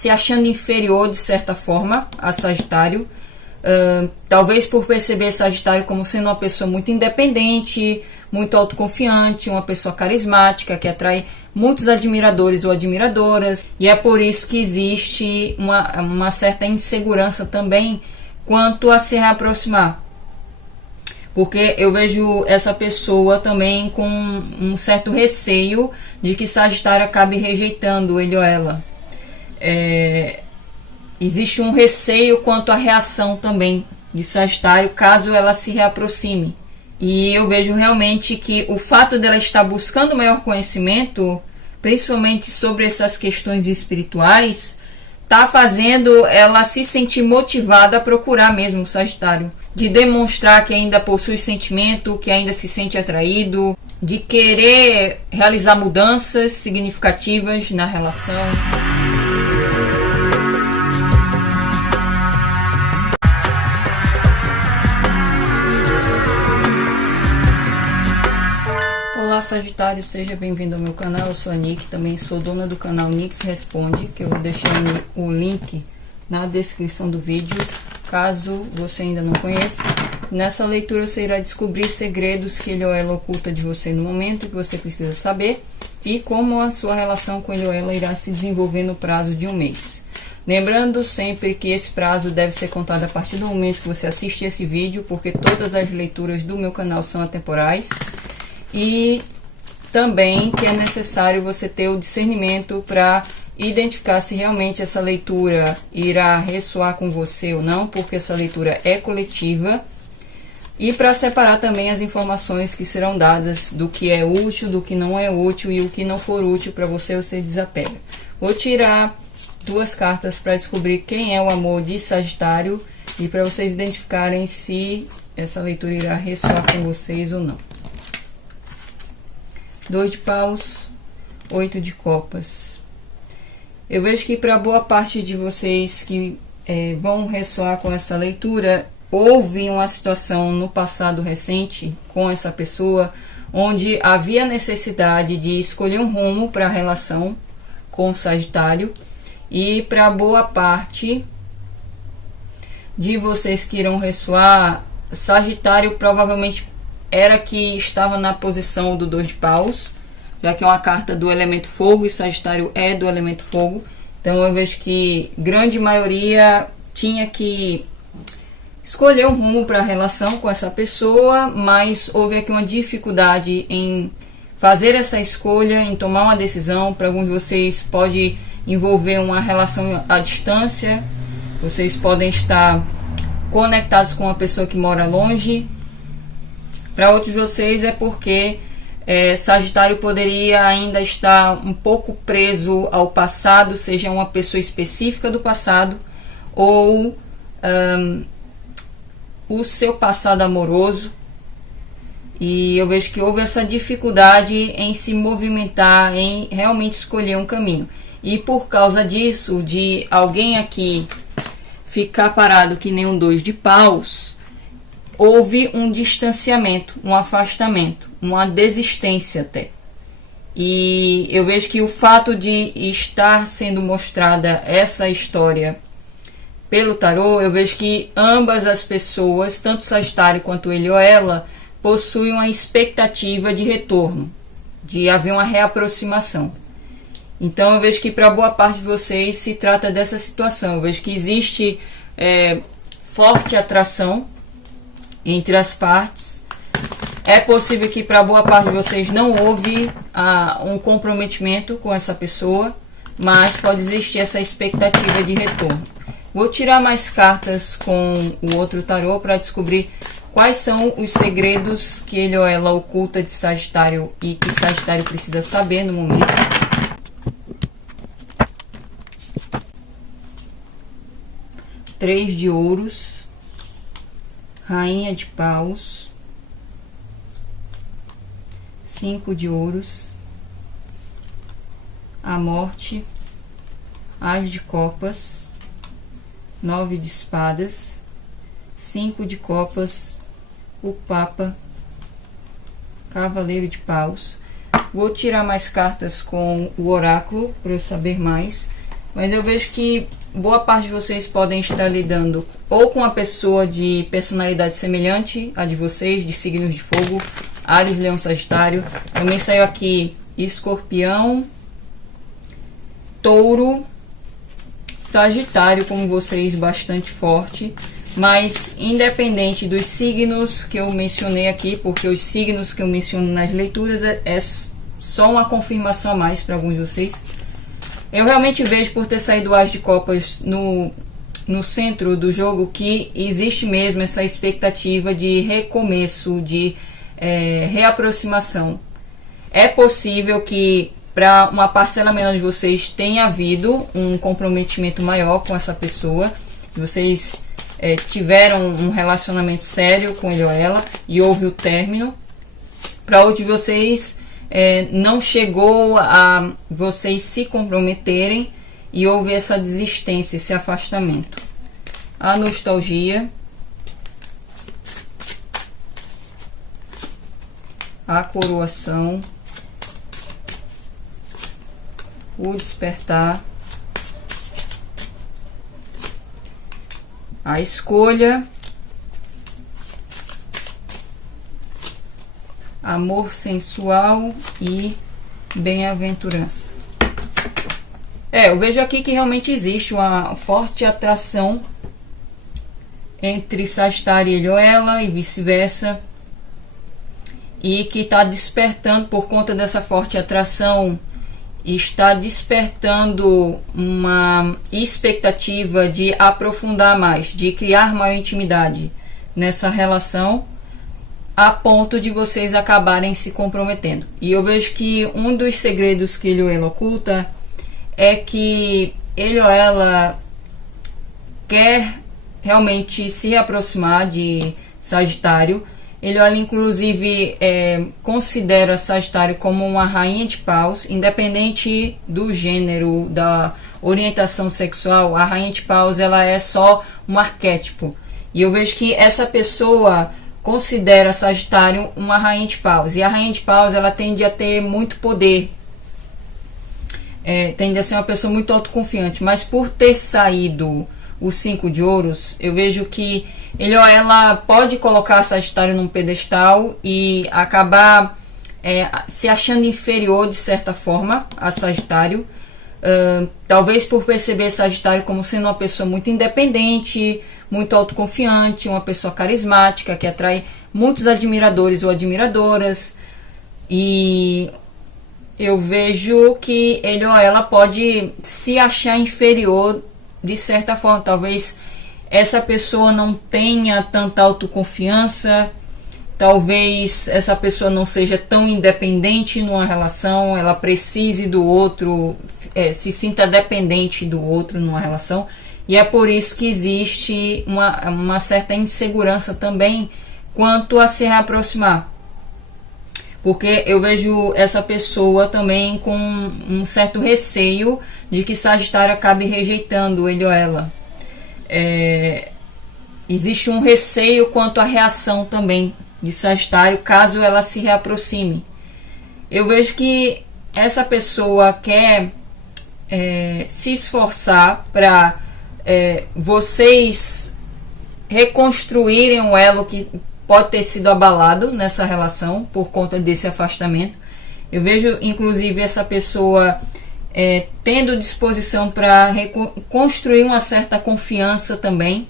se achando inferior de certa forma a Sagitário. Talvez por perceber Sagitário como sendo uma pessoa muito independente, muito autoconfiante, uma pessoa carismática que atrai muitos admiradores ou admiradoras, e é por isso que existe uma certa insegurança também quanto a se reaproximar, porque eu vejo essa pessoa também com um certo receio de que Sagitário acabe rejeitando ele ou ela. Existe um receio quanto à reação também de Sagitário caso ela se reaproxime. E eu vejo realmente que o fato dela estar buscando maior conhecimento, principalmente sobre essas questões espirituais, está fazendo ela se sentir motivada a procurar mesmo o Sagitário. De demonstrar que ainda possui sentimento, que ainda se sente atraído, de querer realizar mudanças significativas na relação. Olá Sagitário, seja bem-vindo ao meu canal, eu sou a Nick, também sou dona do canal Nix Responde, que eu vou deixar o link na descrição do vídeo, caso você ainda não conheça. Nessa leitura você irá descobrir segredos que ele ou ela oculta de você no momento, que você precisa saber, e como a sua relação com ele ou ela irá se desenvolver no prazo de um mês. Lembrando sempre que esse prazo deve ser contado a partir do momento que você assiste esse vídeo, porque todas as leituras do meu canal são atemporais. E também que é necessário você ter o discernimento para identificar se realmente essa leitura irá ressoar com você ou não, porque essa leitura é coletiva, e para separar também as informações que serão dadas do que é útil, do que não é útil, e o que não for útil para você, você desapega. Vou tirar 2 cartas para descobrir quem é o amor de Sagitário e para vocês identificarem se essa leitura irá ressoar com vocês ou não. 2 de paus, 8 de copas. Eu vejo que para boa parte de vocês que vão ressoar com essa leitura, houve uma situação no passado recente com essa pessoa, onde havia necessidade de escolher um rumo para a relação com o Sagitário, e para boa parte de vocês que irão ressoar, Sagitário provavelmente era que estava na posição do 2 de paus, já que é uma carta do elemento fogo e Sagitário é do elemento fogo. Então eu vejo que grande maioria tinha que escolher um rumo para a relação com essa pessoa, mas houve aqui uma dificuldade em fazer essa escolha, em tomar uma decisão. Para alguns de vocês pode envolver uma relação à distância, vocês podem estar conectados com uma pessoa que mora longe. Para outros de vocês é porque Sagitário poderia ainda estar um pouco preso ao passado, seja uma pessoa específica do passado ou o seu passado amoroso. E eu vejo que houve essa dificuldade em se movimentar, em realmente escolher um caminho. E por causa disso, de alguém aqui ficar parado que nem um 2 de paus, houve um distanciamento, um afastamento, uma desistência até. E eu vejo que o fato de estar sendo mostrada essa história pelo tarô, eu vejo que ambas as pessoas, tanto Sagitário quanto ele ou ela, possuem uma expectativa de retorno, de haver uma reaproximação. Então eu vejo que para boa parte de vocês se trata dessa situação. Eu vejo que existe forte atração entre as partes. É possível que para boa parte de vocês não houve um comprometimento com essa pessoa, mas pode existir essa expectativa de retorno. Vou tirar mais cartas com o outro tarô para descobrir quais são os segredos que ele ou ela oculta de Sagitário e que Sagitário precisa saber no momento. Três de ouros, Rainha de paus, 5 de ouros, a morte, As de copas, 9 de espadas, 5 de copas, o Papa, Cavaleiro de paus. Vou tirar mais cartas com o oráculo para eu saber mais. mas eu vejo que boa parte de vocês podem estar lidando ou com uma pessoa de personalidade semelhante à de vocês, de signos de fogo, Áries, Leão, Sagitário. Também saiu aqui Escorpião, Touro, Sagitário, como vocês, bastante forte. Mas independente dos signos que eu mencionei aqui, porque os signos que eu menciono nas leituras é só uma confirmação a mais para alguns de vocês. Eu realmente vejo, por ter saído o As de Copas no centro do jogo, que existe mesmo essa expectativa de recomeço, de reaproximação. É possível que para uma parcela menor de vocês tenha havido um comprometimento maior com essa pessoa. Vocês tiveram um relacionamento sério com ele ou ela e houve o término. Para outros de vocês não chegou a vocês se comprometerem e houve essa desistência, esse afastamento. A nostalgia, a coroação, o despertar, a escolha, amor sensual e bem-aventurança. Eu vejo aqui que realmente existe uma forte atração entre Sagitário e ele ou ela e vice-versa, e que está despertando, por conta dessa forte atração, está despertando uma expectativa de aprofundar mais, de criar maior intimidade nessa relação, a ponto de vocês acabarem se comprometendo. E eu vejo que um dos segredos que ele ou ela oculta é que ele ou ela quer realmente se aproximar de Sagitário. Ele ou ela, inclusive, considera Sagitário como uma rainha de paus, independente do gênero, da orientação sexual. A rainha de paus, ela é só um arquétipo. E eu vejo que essa pessoa considera Sagitário uma rainha de paus. E a rainha de paus, ela tende a ter muito poder. Tende a ser uma pessoa muito autoconfiante. Mas por ter saído o 5 de ouros, eu vejo que ele ou ela pode colocar Sagitário num pedestal e acabar se achando inferior de certa forma a Sagitário. Talvez por perceber Sagitário como sendo uma pessoa muito independente, muito autoconfiante, uma pessoa carismática, que atrai muitos admiradores ou admiradoras. E eu vejo que ele ou ela pode se achar inferior de certa forma. Talvez essa pessoa não tenha tanta autoconfiança, talvez essa pessoa não seja tão independente numa relação, ela precise do outro, se sinta dependente do outro numa relação, e é por isso que existe uma certa insegurança também quanto a se reaproximar. Porque eu vejo essa pessoa também com um certo receio de que Sagitário acabe rejeitando ele ou ela. Existe um receio quanto à reação também de Sagitário caso ela se reaproxime. Eu vejo que essa pessoa quer se esforçar para vocês reconstruírem um elo que pode ter sido abalado nessa relação por conta desse afastamento. Eu vejo inclusive essa pessoa tendo disposição para reconstruir uma certa confiança também.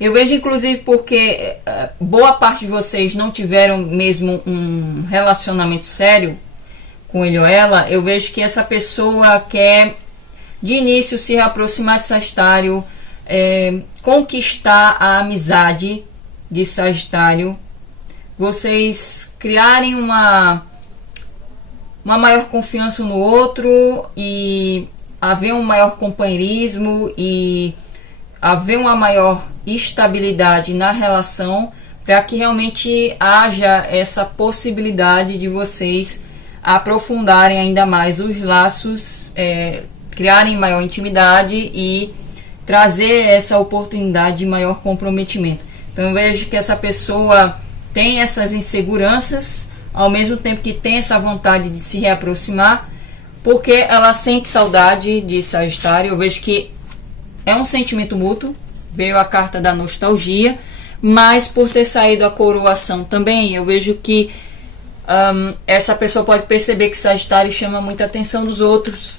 Eu vejo inclusive porque boa parte de vocês não tiveram mesmo um relacionamento sério com ele ou ela. Eu vejo que essa pessoa quer de início se aproximar de Sagitário, conquistar a amizade de Sagitário, vocês criarem uma maior confiança no outro e haver um maior companheirismo e haver uma maior estabilidade na relação, para que realmente haja essa possibilidade de vocês aprofundarem ainda mais os laços, criarem maior intimidade e trazer essa oportunidade de maior comprometimento. Então eu vejo que essa pessoa tem essas inseguranças, ao mesmo tempo que tem essa vontade de se reaproximar, porque ela sente saudade de Sagitário. Eu vejo que é um sentimento mútuo, veio a carta da nostalgia, mas por ter saído a coroação também, eu vejo que essa pessoa pode perceber que Sagitário chama muita atenção dos outros.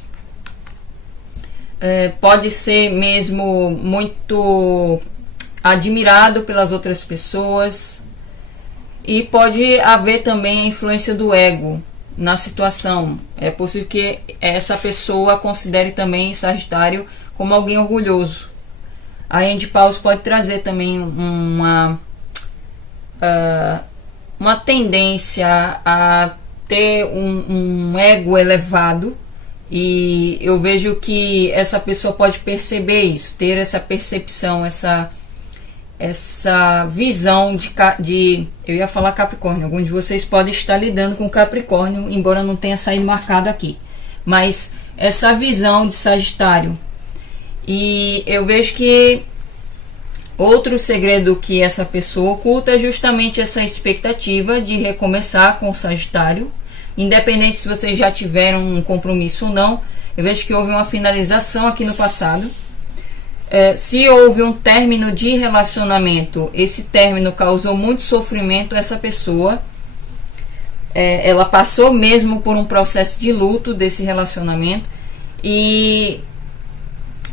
Pode ser mesmo muito admirado pelas outras pessoas, e pode haver também a influência do ego na situação. É possível que essa pessoa considere também Sagitário como alguém orgulhoso. A Rainha de Paus pode trazer também uma tendência a ter um ego elevado, e eu vejo que essa pessoa pode perceber isso, ter essa percepção, essa visão de eu ia falar Capricórnio. Alguns de vocês podem estar lidando com Capricórnio, embora não tenha saído marcado aqui, mas essa visão de Sagitário. E eu vejo que outro segredo que essa pessoa oculta é justamente essa expectativa de recomeçar com o Sagitário, independente se vocês já tiveram um compromisso ou não. Eu vejo que houve uma finalização aqui no passado. Se houve um término de relacionamento, esse término causou muito sofrimento a essa pessoa. Ela passou mesmo por um processo de luto desse relacionamento, e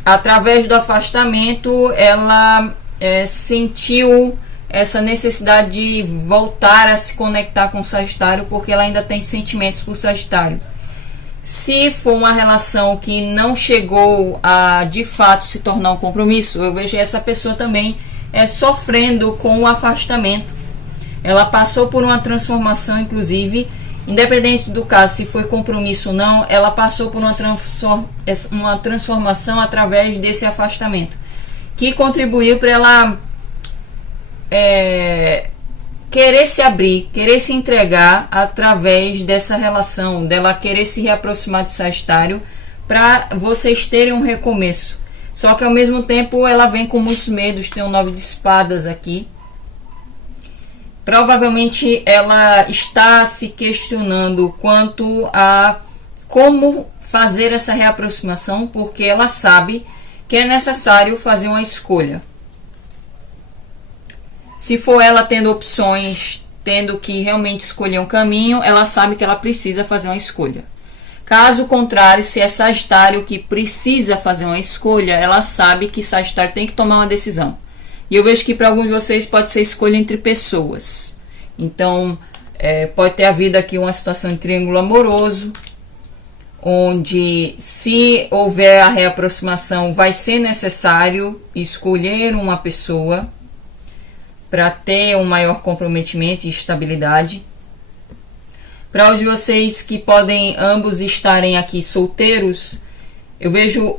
através do afastamento ela sentiu essa necessidade de voltar a se conectar com o Sagitário, porque ela ainda tem sentimentos por Sagitário. Se for uma relação que não chegou a de fato se tornar um compromisso, eu vejo essa pessoa também sofrendo com o afastamento. Ela passou por uma transformação, inclusive, independente do caso, se foi compromisso ou não, ela passou por uma transformação através desse afastamento, que contribuiu para ela querer se abrir, querer se entregar através dessa relação, dela querer se reaproximar de Sagitário, para vocês terem um recomeço. Só que ao mesmo tempo ela vem com muitos medos. Tem o 9 de espadas aqui. Provavelmente ela está se questionando quanto a como fazer essa reaproximação, porque ela sabe que é necessário fazer uma escolha. Se for ela tendo opções, tendo que realmente escolher um caminho, ela sabe que ela precisa fazer uma escolha. Caso contrário, se é Sagitário que precisa fazer uma escolha, ela sabe que Sagitário tem que tomar uma decisão. E eu vejo que para alguns de vocês pode ser escolha entre pessoas. Então, pode ter havido aqui uma situação de triângulo amoroso, onde, se houver a reaproximação, vai ser necessário escolher uma pessoa para ter um maior comprometimento e estabilidade. Para os de vocês que podem ambos estarem aqui solteiros, eu vejo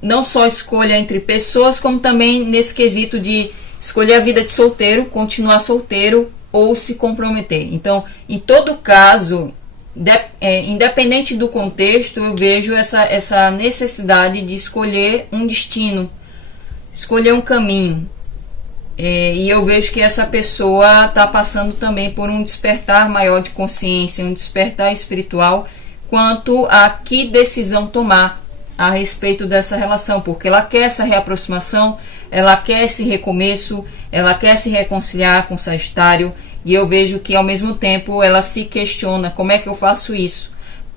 não só escolha entre pessoas, como também nesse quesito de escolher a vida de solteiro, continuar solteiro ou se comprometer. Então, em todo caso, independente do contexto, eu vejo essa necessidade de escolher um destino, escolher um caminho. E eu vejo que essa pessoa está passando também por um despertar maior de consciência, um despertar espiritual quanto a que decisão tomar a respeito dessa relação, porque ela quer essa reaproximação, ela quer esse recomeço, ela quer se reconciliar com o Sagitário, e eu vejo que ao mesmo tempo ela se questiona: como é que eu faço isso?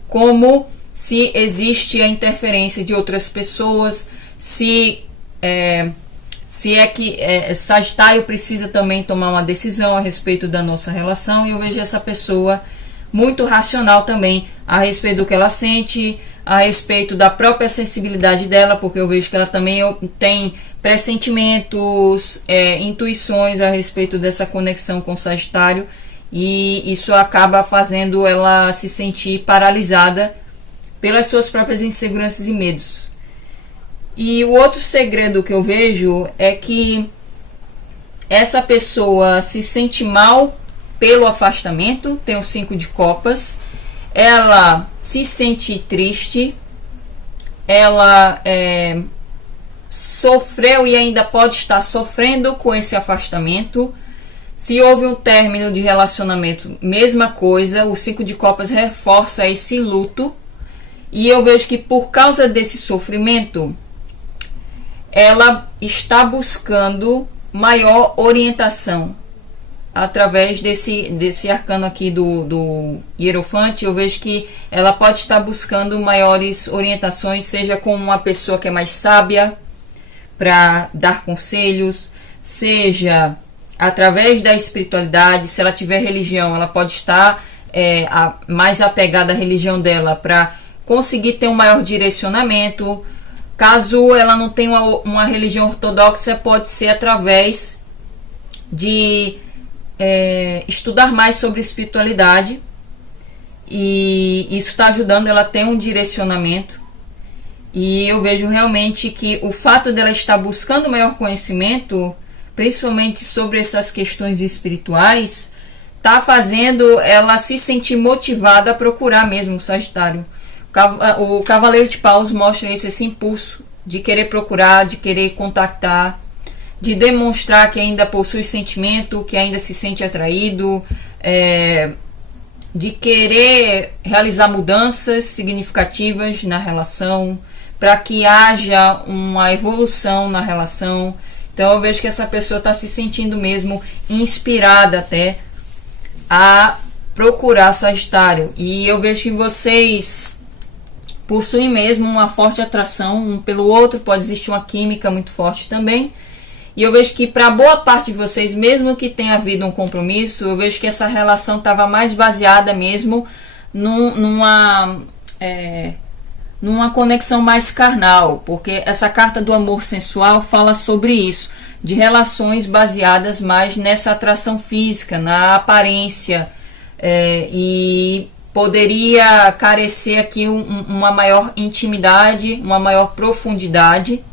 Como se existe a interferência de outras pessoas, se é que Sagitário precisa também tomar uma decisão a respeito da nossa relação. E eu vejo essa pessoa muito racional também a respeito do que ela sente, a respeito da própria sensibilidade dela, porque eu vejo que ela também tem pressentimentos, intuições a respeito dessa conexão com Sagitário, e isso acaba fazendo ela se sentir paralisada pelas suas próprias inseguranças e medos. E o outro segredo que eu vejo é que essa pessoa se sente mal pelo afastamento, tem o 5 de copas, ela se sente triste, ela sofreu e ainda pode estar sofrendo com esse afastamento. Se houve um término de relacionamento, mesma coisa, o 5 de copas reforça esse luto. E eu vejo que por causa desse sofrimento, ela está buscando maior orientação. Através desse arcano aqui do Hierofante, eu vejo que ela pode estar buscando maiores orientações, seja com uma pessoa que é mais sábia para dar conselhos, seja através da espiritualidade. Se ela tiver religião, ela pode estar mais apegada à religião dela para conseguir ter um maior direcionamento. Caso ela não tenha uma religião ortodoxa, pode ser através de estudar mais sobre espiritualidade, e isso está ajudando ela a ter um direcionamento. E eu vejo realmente que o fato dela estar buscando maior conhecimento, principalmente sobre essas questões espirituais, está fazendo ela se sentir motivada a procurar mesmo o Sagitário. O Cavaleiro de Paus mostra isso, esse impulso de querer procurar, de querer contactar, de demonstrar que ainda possui sentimento, que ainda se sente atraído, de querer realizar mudanças significativas na relação, para que haja uma evolução na relação. Então eu vejo que essa pessoa está se sentindo mesmo inspirada até a procurar Sagitário. E eu vejo que vocês possuem mesmo uma forte atração um pelo outro, pode existir uma química muito forte também. E eu vejo que para boa parte de vocês, mesmo que tenha havido um compromisso, eu vejo que essa relação estava mais baseada mesmo numa conexão mais carnal, porque essa carta do amor sensual fala sobre isso, de relações baseadas mais nessa atração física, na aparência, e poderia carecer aqui uma maior intimidade, uma maior profundidade,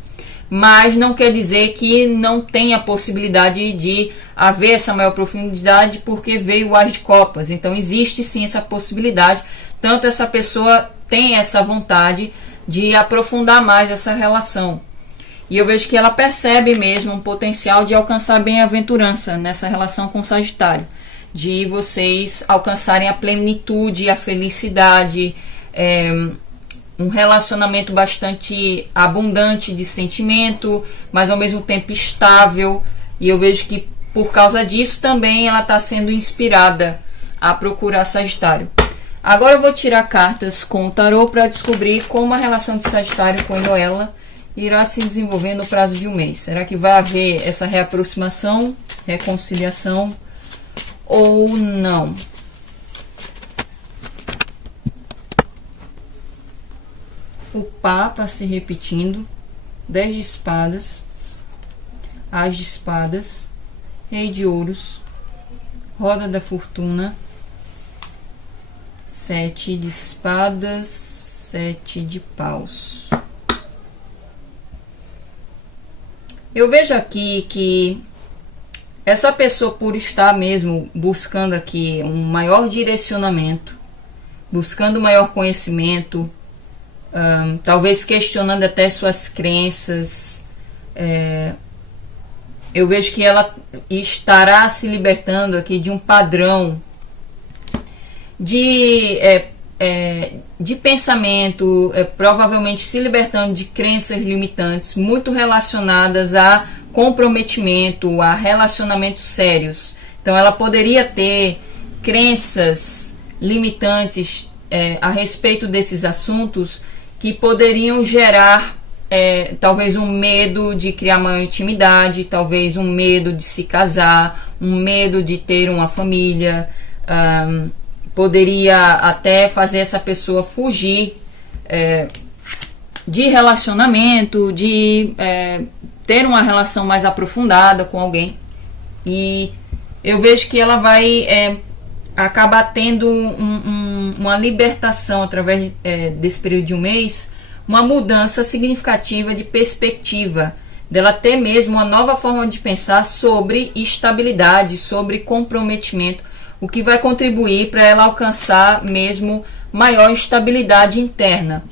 mas não quer dizer que não tenha possibilidade de haver essa maior profundidade, porque veio o As de Copas. Então existe sim essa possibilidade, tanto essa pessoa tem essa vontade de aprofundar mais essa relação. E eu vejo que ela percebe mesmo um potencial de alcançar bem-aventurança nessa relação com o Sagitário, de vocês alcançarem a plenitude, a felicidade, um relacionamento bastante abundante de sentimento, mas ao mesmo tempo estável. E eu vejo que por causa disso também ela está sendo inspirada a procurar Sagitário. Agora eu vou tirar cartas com o tarô para descobrir como a relação de Sagitário com ela irá se desenvolver no prazo de um mês. Será que vai haver essa reaproximação, reconciliação ou não? O Papa se repetindo, 10 de espadas, As de espadas, Rei de ouros, Roda da fortuna, 7 de espadas, 7 de paus. Eu vejo aqui que essa pessoa, por estar mesmo buscando aqui um maior direcionamento, buscando maior conhecimento, talvez questionando até suas crenças, eu vejo que ela estará se libertando aqui de um padrão de pensamento, provavelmente se libertando de crenças limitantes muito relacionadas a comprometimento, a relacionamentos sérios. Então ela poderia ter crenças limitantes a respeito desses assuntos, que poderiam gerar talvez um medo de criar uma intimidade, talvez um medo de se casar, um medo de ter uma família. Poderia até fazer essa pessoa fugir de relacionamento, de ter uma relação mais aprofundada com alguém. E eu vejo que ela vai acabar tendo uma libertação através desse período de um mês, uma mudança significativa de perspectiva, dela ter mesmo uma nova forma de pensar sobre estabilidade, sobre comprometimento, o que vai contribuir para ela alcançar mesmo maior estabilidade interna.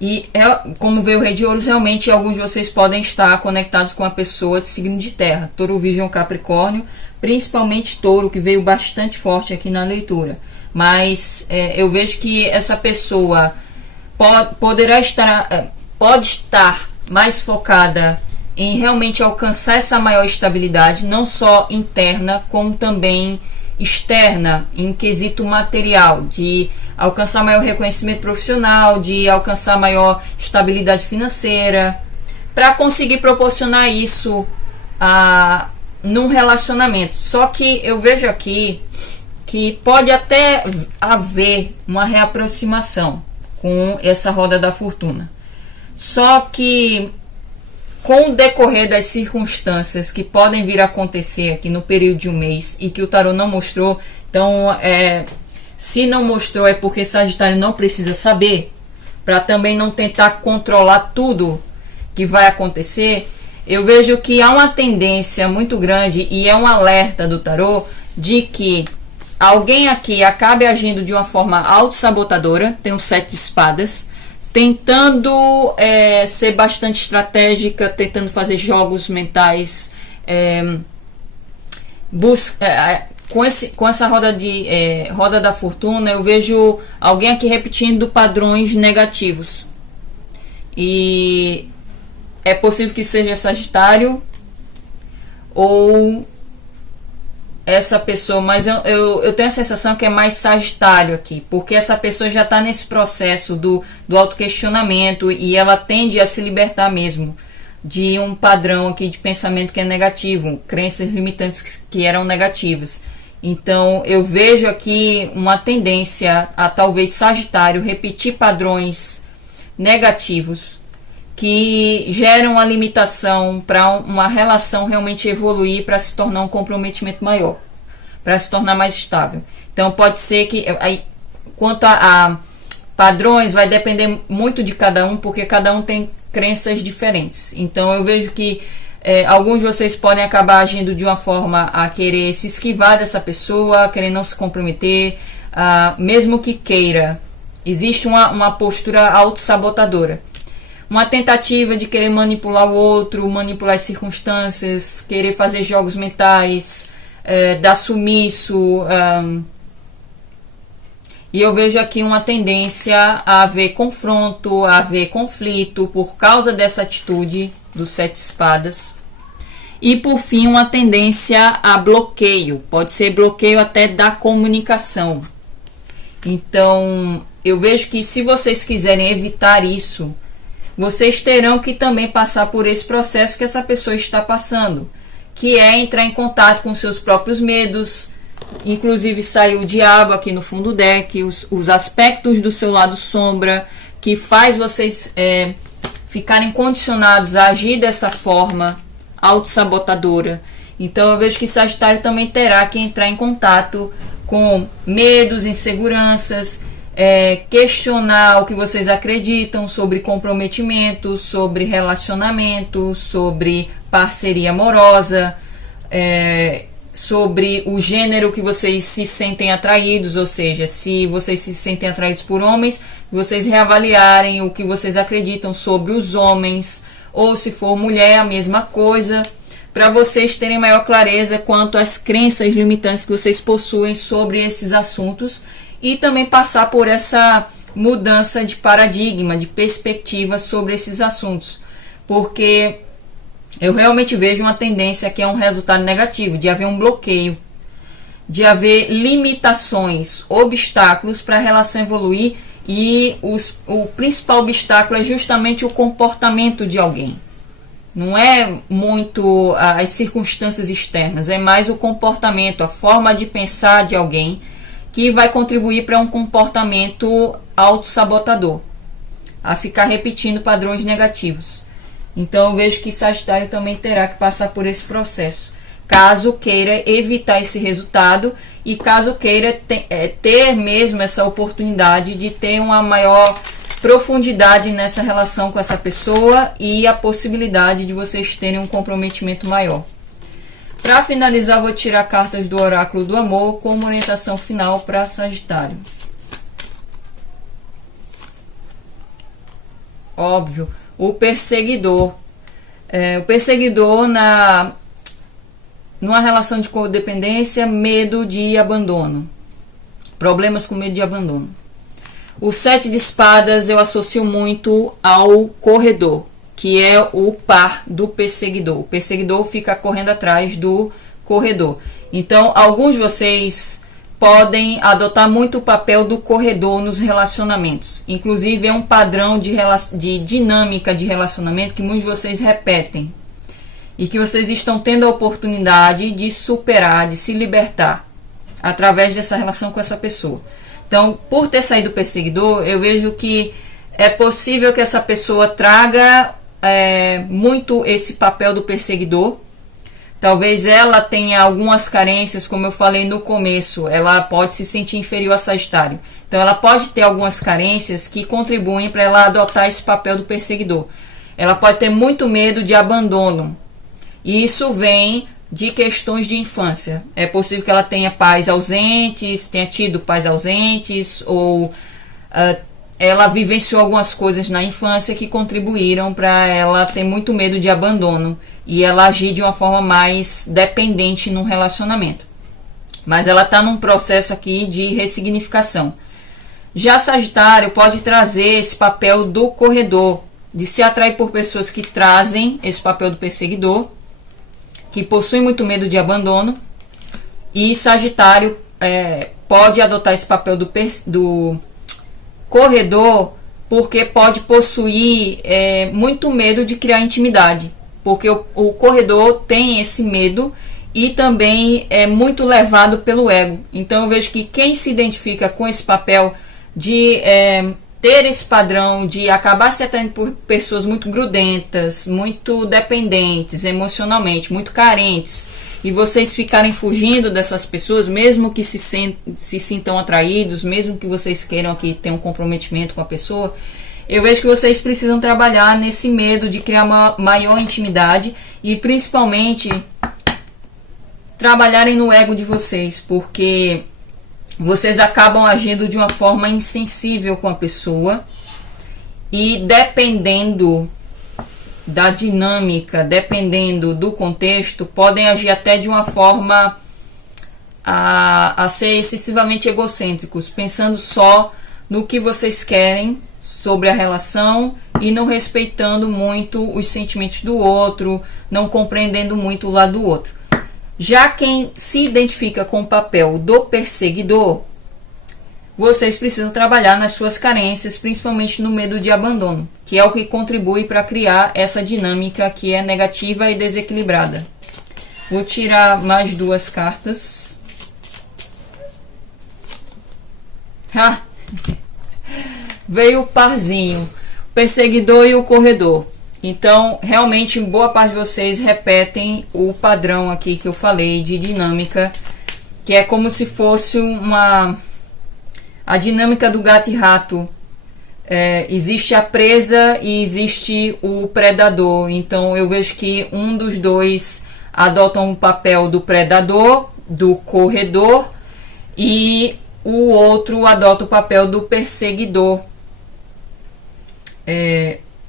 E como veio o Rei de Ouros, realmente alguns de vocês podem estar conectados com a pessoa de signo de terra, Touro, Virgem ou Capricórnio, principalmente Touro, que veio bastante forte aqui na leitura. mas eu vejo que essa pessoa pode estar mais focada em realmente alcançar essa maior estabilidade, não só interna, como também externa, em quesito material, de alcançar maior reconhecimento profissional, de alcançar maior estabilidade financeira, para conseguir proporcionar isso num relacionamento. Só que eu vejo aqui que pode até haver uma reaproximação com essa roda da fortuna. Só que com o decorrer das circunstâncias que podem vir a acontecer aqui no período de um mês e que o tarô não mostrou, então se não mostrou é porque Sagitário não precisa saber, para também não tentar controlar tudo que vai acontecer. Eu vejo que há uma tendência muito grande, e é um alerta do tarô, de que alguém aqui acabe agindo de uma forma autossabotadora. Tem um 7 de espadas, tentando ser bastante estratégica, tentando fazer jogos mentais, com essa roda da fortuna. Eu vejo alguém aqui repetindo padrões negativos, e é possível que seja Sagitário ou essa pessoa, mas eu tenho a sensação que é mais Sagitário aqui, porque essa pessoa já está nesse processo do autoquestionamento, e ela tende a se libertar mesmo de um padrão aqui de pensamento que é negativo, crenças limitantes que eram negativas. Então eu vejo aqui uma tendência a talvez Sagitário repetir padrões negativos que geram a limitação para uma relação realmente evoluir, para se tornar um comprometimento maior, para se tornar mais estável. Então pode ser que, quanto a padrões, vai depender muito de cada um, porque cada um tem crenças diferentes. Então eu vejo que alguns de vocês podem acabar agindo de uma forma a querer se esquivar dessa pessoa, querer não se comprometer, mesmo que queira. Existe uma postura autossabotadora, uma tentativa de querer manipular o outro, manipular as circunstâncias, querer fazer jogos mentais, dar sumiço. E eu vejo aqui uma tendência a haver confronto, a haver conflito por causa dessa atitude do 7 de espadas. E por fim, uma tendência a bloqueio. Pode ser bloqueio até da comunicação. Então, eu vejo que se vocês quiserem evitar isso, vocês terão que também passar por esse processo que essa pessoa está passando, que é entrar em contato com seus próprios medos. Inclusive saiu o diabo aqui no fundo do deck, os aspectos do seu lado sombra, que faz vocês ficarem condicionados a agir dessa forma autossabotadora. Então eu vejo que Sagitário também terá que entrar em contato com medos, inseguranças, questionar o que vocês acreditam sobre comprometimento, sobre relacionamento, sobre parceria amorosa, sobre o gênero que vocês se sentem atraídos, ou seja, se vocês se sentem atraídos por homens, vocês reavaliarem o que vocês acreditam sobre os homens, ou se for mulher, a mesma coisa, para vocês terem maior clareza quanto às crenças limitantes que vocês possuem sobre esses assuntos, e também passar por essa mudança de paradigma, de perspectiva sobre esses assuntos, porque eu realmente vejo uma tendência que é um resultado negativo, de haver um bloqueio, de haver limitações, obstáculos para a relação evoluir, e o principal obstáculo é justamente o comportamento de alguém. Não é muito as circunstâncias externas, é mais o comportamento, a forma de pensar de alguém, que vai contribuir para um comportamento autossabotador, a ficar repetindo padrões negativos. Então eu vejo que Sagitário também terá que passar por esse processo, caso queira evitar esse resultado, e caso queira ter mesmo essa oportunidade de ter uma maior profundidade nessa relação com essa pessoa, e a possibilidade de vocês terem um comprometimento maior. Para finalizar, vou tirar cartas do Oráculo do Amor como orientação final para Sagitário. Óbvio, o perseguidor. O perseguidor numa relação de codependência, medo de abandono. problemas com medo de abandono. O 7 de espadas eu associo muito ao corredor, que é o par do perseguidor. O perseguidor fica correndo atrás do corredor. Então, alguns de vocês podem adotar muito o papel do corredor nos relacionamentos. Inclusive, é um padrão de dinâmica de relacionamento que muitos de vocês repetem. E que vocês estão tendo a oportunidade de superar, de se libertar através dessa relação com essa pessoa. Então, por ter saído do perseguidor, eu vejo que é possível que essa pessoa traga muito esse papel do perseguidor. Talvez ela tenha algumas carências, como eu falei no começo, ela pode se sentir inferior a Sagitário. Então ela pode ter algumas carências que contribuem para ela adotar esse papel do perseguidor. Ela pode ter muito medo de abandono. E isso vem de questões de infância. É possível que ela tenha pais ausentes, tenha tido pais ausentes, ou ela vivenciou algumas coisas na infância que contribuíram para ela ter muito medo de abandono e ela agir de uma forma mais dependente num relacionamento. Mas ela está num processo aqui de ressignificação. Já Sagitário pode trazer esse papel do corredor, de se atrair por pessoas que trazem esse papel do perseguidor, que possuem muito medo de abandono. E Sagitário pode adotar esse papel do corredor, porque pode possuir muito medo de criar intimidade, porque o corredor tem esse medo e também é muito levado pelo ego. Então eu vejo que quem se identifica com esse papel de ter esse padrão de acabar se atraindo por pessoas muito grudentas, muito dependentes emocionalmente, muito carentes, e vocês ficarem fugindo dessas pessoas, mesmo que se sintam atraídos, mesmo que vocês queiram que tenham um comprometimento com a pessoa, eu vejo que vocês precisam trabalhar nesse medo de criar uma maior intimidade e principalmente trabalharem no ego de vocês, porque vocês acabam agindo de uma forma insensível com a pessoa e dependendo da dinâmica, dependendo do contexto, podem agir até de uma forma a ser excessivamente egocêntricos, pensando só no que vocês querem sobre a relação e não respeitando muito os sentimentos do outro, não compreendendo muito o lado do outro. Já quem se identifica com o papel do perseguidor, vocês precisam trabalhar nas suas carências, principalmente no medo de abandono, que é o que contribui para criar essa dinâmica que é negativa e desequilibrada. Vou tirar mais 2 cartas. Veio o parzinho, o perseguidor e o corredor. Então, realmente, boa parte de vocês repetem o padrão aqui que eu falei de dinâmica, que é como se fosse a dinâmica do gato e rato. Existe a presa e existe o predador. Então, eu vejo que um dos dois adotam o papel do predador, do corredor, e o outro adota o papel do perseguidor.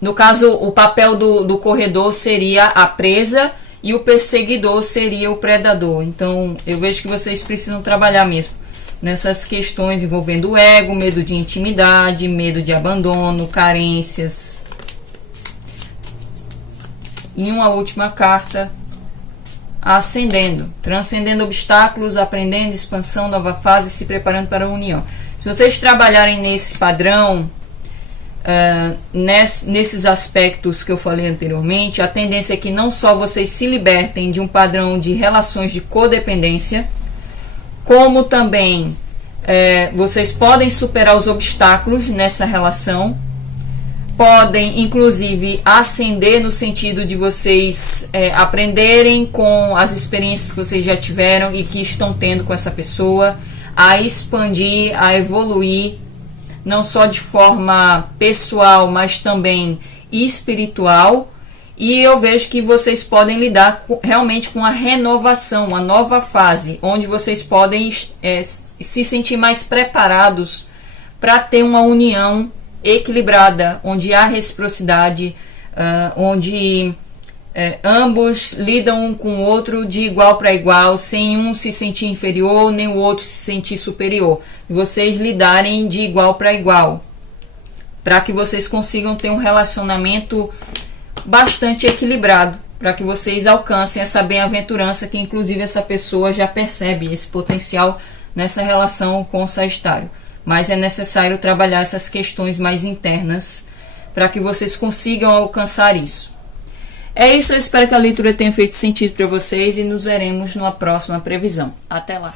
No caso, o papel do corredor seria a presa e o perseguidor seria o predador. Então, eu vejo que vocês precisam trabalhar mesmo nessas questões envolvendo o ego, medo de intimidade, medo de abandono, carências. E uma última carta, ascendendo, transcendendo obstáculos, aprendendo, expansão, nova fase, se preparando para a união. Se vocês trabalharem nesse padrão, nesses aspectos que eu falei anteriormente, a tendência é que não só vocês se libertem de um padrão de relações de codependência, como também vocês podem superar os obstáculos nessa relação, podem inclusive ascender no sentido de vocês aprenderem com as experiências que vocês já tiveram e que estão tendo com essa pessoa, a expandir, a evoluir, não só de forma pessoal, mas também espiritual. E eu vejo que vocês podem lidar realmente com a renovação, uma nova fase, onde vocês podem se sentir mais preparados para ter uma união equilibrada, onde há reciprocidade, onde ambos lidam um com o outro de igual para igual, sem um se sentir inferior, nem o outro se sentir superior. Vocês lidarem de igual para igual, para que vocês consigam ter um relacionamento bastante equilibrado, para que vocês alcancem essa bem-aventurança que inclusive essa pessoa já percebe esse potencial nessa relação com o Sagitário. Mas é necessário trabalhar essas questões mais internas para que vocês consigam alcançar isso. É isso, eu espero que a leitura tenha feito sentido para vocês e nos veremos numa próxima previsão. Até lá!